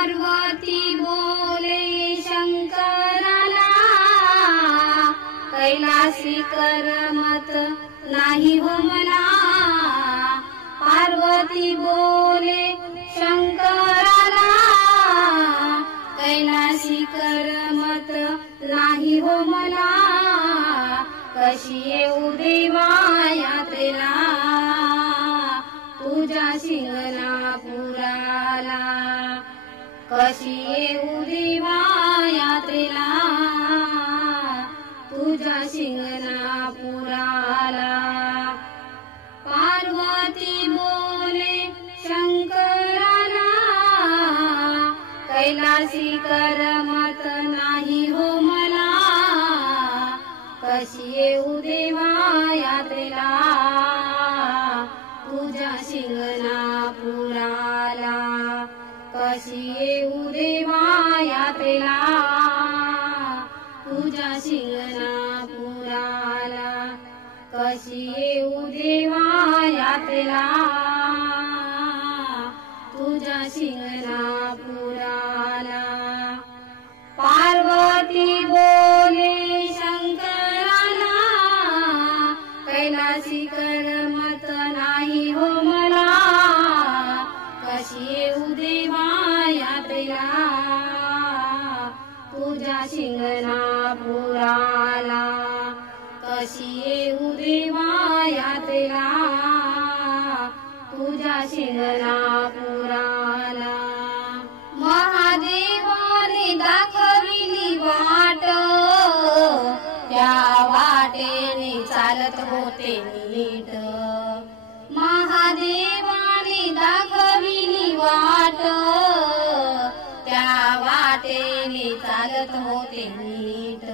पार्वती बोले शंकराला, कैलासी करमत नाही हो मला. पार्वती बोले शंकराला, कैलासी करमत नाही हो मला. कशी येऊ देवा यात्रेला, तुझ्या शिंगणापुराला. कशी येऊ देवा यात्रेला, तुझ्या शिंगणापुराला. पार्वती बोले शंकराला, कैलासी करमत नाही हो मला. कशी येऊ देवा यात्रेला, तुझ्या शिंगणापुराला. कशी येऊ देवा यात्रेला, तुझ्या शिंगणापुराला. कशी येऊ देवा यात्रेला, तुझ्या शिंगणापुराला. पार्वती बोले शंकराला, कैलासी करमत नाही हो मला. कशी येऊ देवा यात्रेला, तुझ्या शिंगणापुराला. कशी येऊ देवा यात्रेला, तुझ्या शिंगणापुराला. महादेवाने दाखविली वाट, त्या वाटेने चालत होते नीट. महादेवाने दाखविली वाट, त्या वाटेने चालत होते नीट.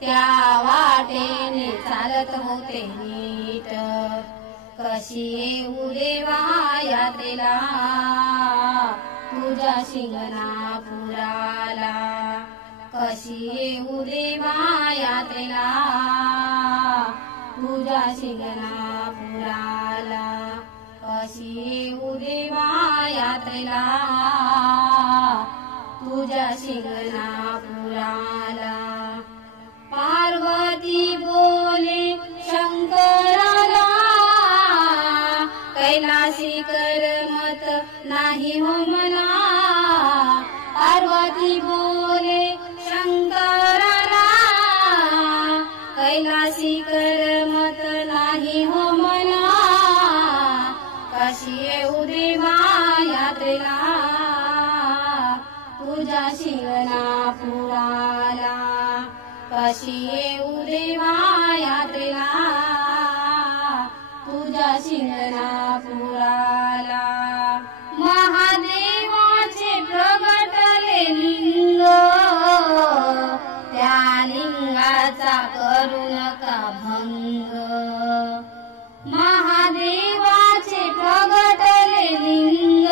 त्या वाटेने चालत होते नीट. कशी येऊ देवा यात्रेला, तुझ्या शिंगणापुराला. कशी येऊ देवा यात्रेला, तुझ्या शिंगणापुराला. कशी येऊ देवा यात्रेला, तुझ्या शिंगणापुराला. पार्वती बोले शंकराला, कैलासी करमत नाही हो मला. पार्वती बोले शंकराला, कैलासी करमत नाही हो मला. कशी येऊ देवा यात्रेला, तुझ्या शिंगणापुराला. कशी येऊ देवा यात्रेला, तुझ्या शिंगणापुराला. महादेवाचे प्रगटले लिंग, त्या लिंगाचा करू नका भंग. महादेवाचे प्रगटले लिंग,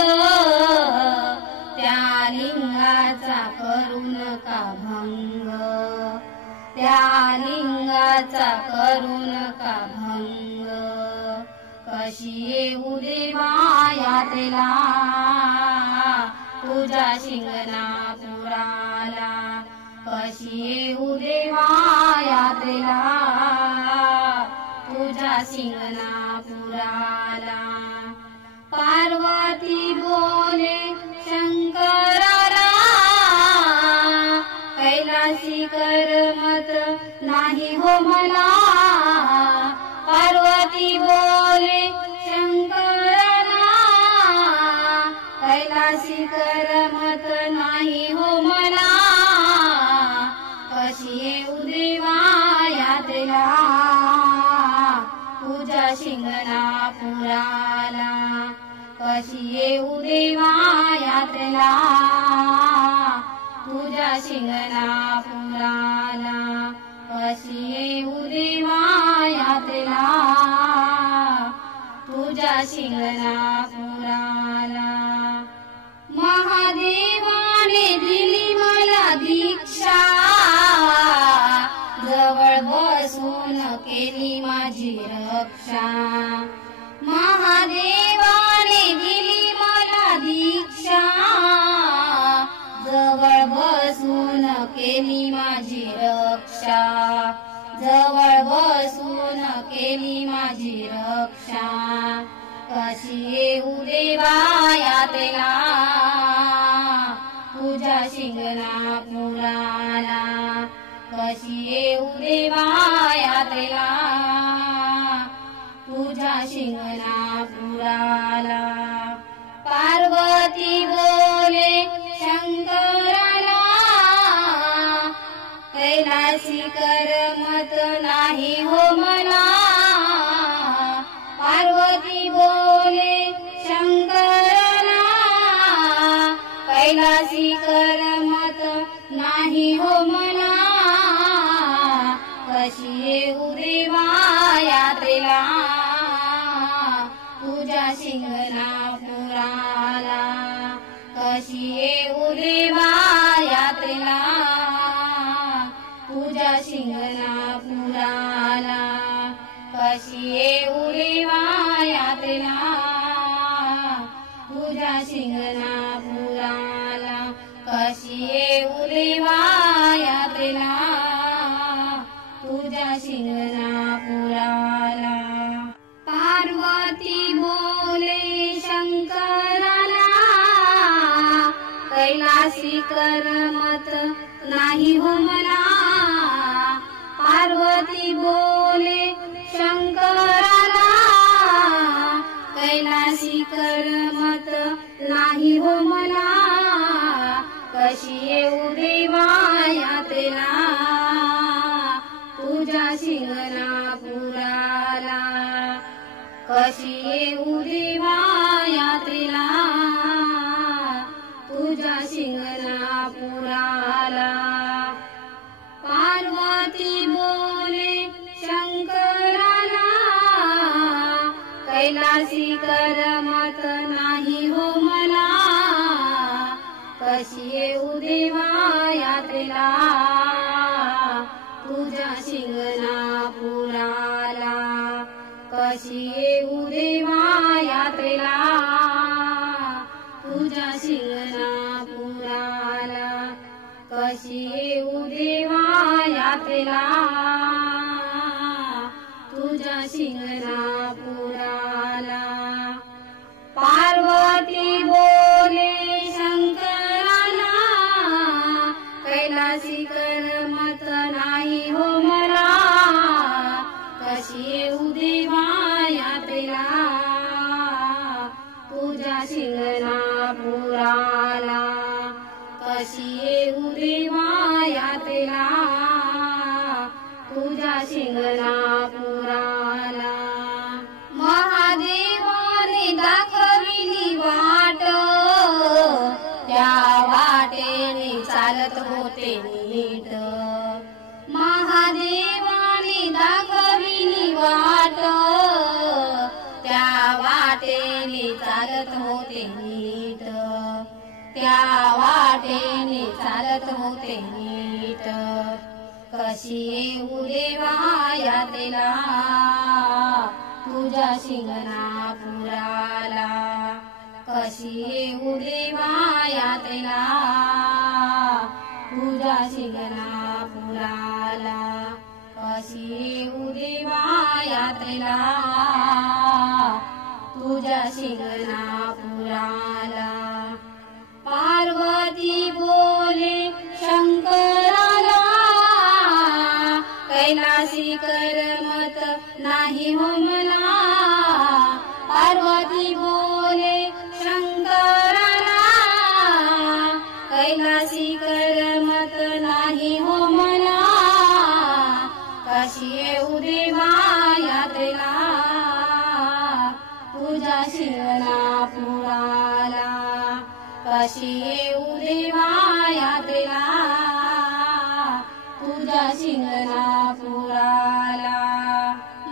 त्या लिंगाचा करू नका भंग. त्या लिंगाचा करू नका भंग. कशी येऊ देवा यात्रेला, तुझ्या शिंगणापुराला. कशी येऊ देवा यात्रेला, तुझ्या शिंगणापुराला. पार्वती बोले शंकराला, कैलासी करमत नाही हो मला. पार्वती बोले शंकराला, कैलासी करमत नाही हो मला. कशी येऊ देवा यात्रेला, तुझ्या शिंगणापुराला. कशी येऊ देवा यात्रेला, तुझ्या शिंगणापुराला. कशी येऊ देवा यात्रेला, तुझ्या शिंगणापुराला. महादेवाने दिली मला दीक्षा, जवळ बसून केली माझी रक्षा. महादेवाने दिली मला दीक्षा, केली माझी रक्षा, जवळ बसून केली माझी रक्षा. कशी येऊ देवा यात्रेला तुझ्या शिंगणापुराला, कशी येऊ देवा यात्रेला तुझ्या शिंगणापुराला. पार्वती बोले शंकराला, कैलासी करमत नाही हो मला. पार्वती बोले शंकराला, कैलासी करमत नाही हो मला. कशी येऊ देवा यात्रेला तुझ्या शिंगणापुराला, कशी येऊ देवा यात्रेला तुझ्या शिंगणापुराला. कशी येऊ देवा यात्रेला तुझ्या शिंगणापुराला, कशी येऊ देवा यात्रेला तुझ्या शिंगणापुराला. पार्वती बोले शंकराला, कैलासी करमत नाही हो मला. पार्वती बोले शंकराला, कैलासी करमत नाही हो मला. कशी येऊ देवा यात्रेला तुझ्या शिंगणापुराला, कशी येऊ देवा यात्रेला तुझ्या शिंगणापुराला. पार्वती बोले शंकराला, कैलासी करमत नाही हो मला. कशी येऊ देवा यात्रेला तुझ्या शिंगणापुराला, कशी येऊ देवा यात्रेला तुझ्या शिंगणापुराला. कशी येऊ देवा यात्रेला तुझ्या शिंगणापुराला. पार्वती बोले शंकराला, कैलासी करमत नाही हो मला. कशी येऊ देवा यात्रेला तुझ्या शिंगणापुराला, कशी येऊ देवा यात्रेला तुझ्या शिंगणापुराला. महादेवाने दाखविली वाट, त्या वाटेने चालत होते नीट. महादेवाने दाखविली वाट, त्या वाटेने चालत होते नीट. त्या वाटेने चालत होते नीट. कशी येऊ देवा यात्रेला तुझ्या शिंगणापुराला, कशी येऊ देवा यात्रेला तुझ्या शिंगणापुराला. कशी येऊ देवा यात्रेला तुझ्या शिंगणापुराला. पार्वती बोले शंकराला, कैलासी करमत नाही हो मला. पार्वती बोले शंकराला, कैलासी करमत नाही हो मला. कशी येऊ देवा यात्रेला तुझ्या शिंगणापुराला. कशी येऊ देवा यात्रेला तुझ्या शिंगणापुराला.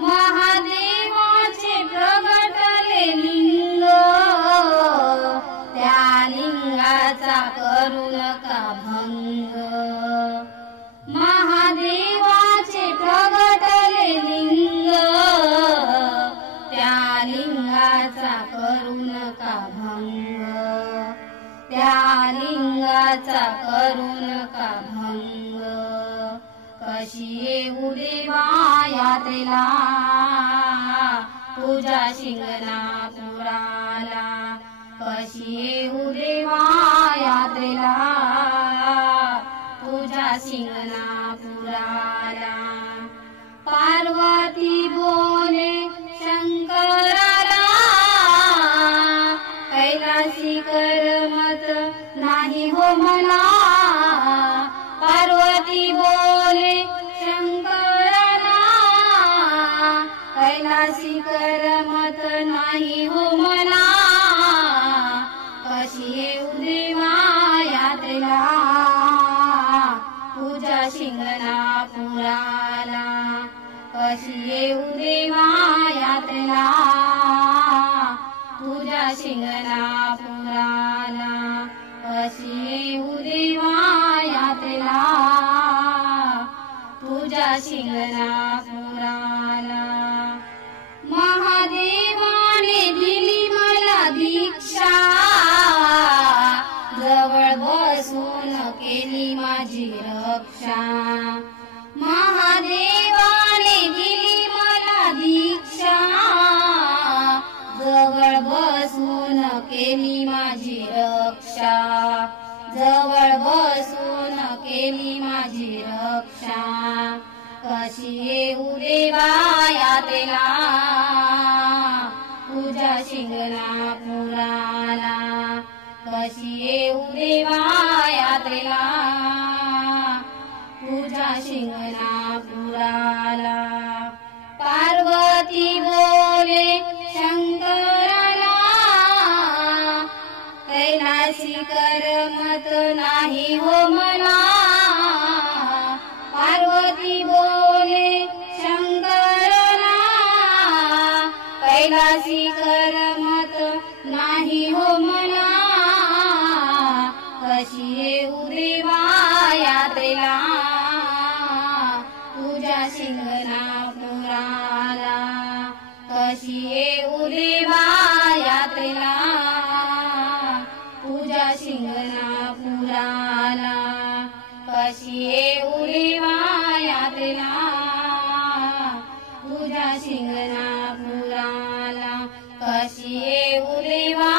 महादेवाचे प्रगटले लिंग, त्या लिंगाचा करू नका भंग. महादेवाचे प्रगटले लिंग, त्या लिंगाचा करू नका भंग. त्या लिंगा देवाचा करून का भंग कशी येऊ देवा यात्रेला तुझ्या शिंगणापुराला कशी येऊ देवा यात्रेला तुझ्या शिंगणापुराला पार्वती बोले शंकराला कैलासी करमत नाही हो मला पार्वती बोले शंकराला कैलासी करमत नाही हो मला कशी येऊ देवा यात्रेला तुझ्या शिंगणापुराला कशी येऊ देवा यात्रेला तुझ्या शिंगणापुराला कशी येऊ देवा यात्रेला तुझ्या शिंगणापुराला महादेवाने दिली मला दीक्षा जवळ बसून केली माझी रक्षा महादेवाने दिली मला दीक्षा जवळ बसून केली माझी रक्षा जवळ बसून केली माझी रक्षा कशी येऊ देवा यात्रेला तुझ्या शिंगणापुराला कशी येऊ देवा यात्रेला तुझ्या शिंगणापुराला पार्वती बोले शंकराला कैलासी करमत नाही हो मला पार्वती बोले शंकराला कैलासी करमत नाही हो मला कशी येऊ देवा यात्रेला तुझ्या शिंगणापुराला कशी येऊ देवा यात्रेला तुझ्या शिंगणापुराला कशी येऊ देवा यात्रेला तुझ्या शिंगणापुराला कशी येऊ देवा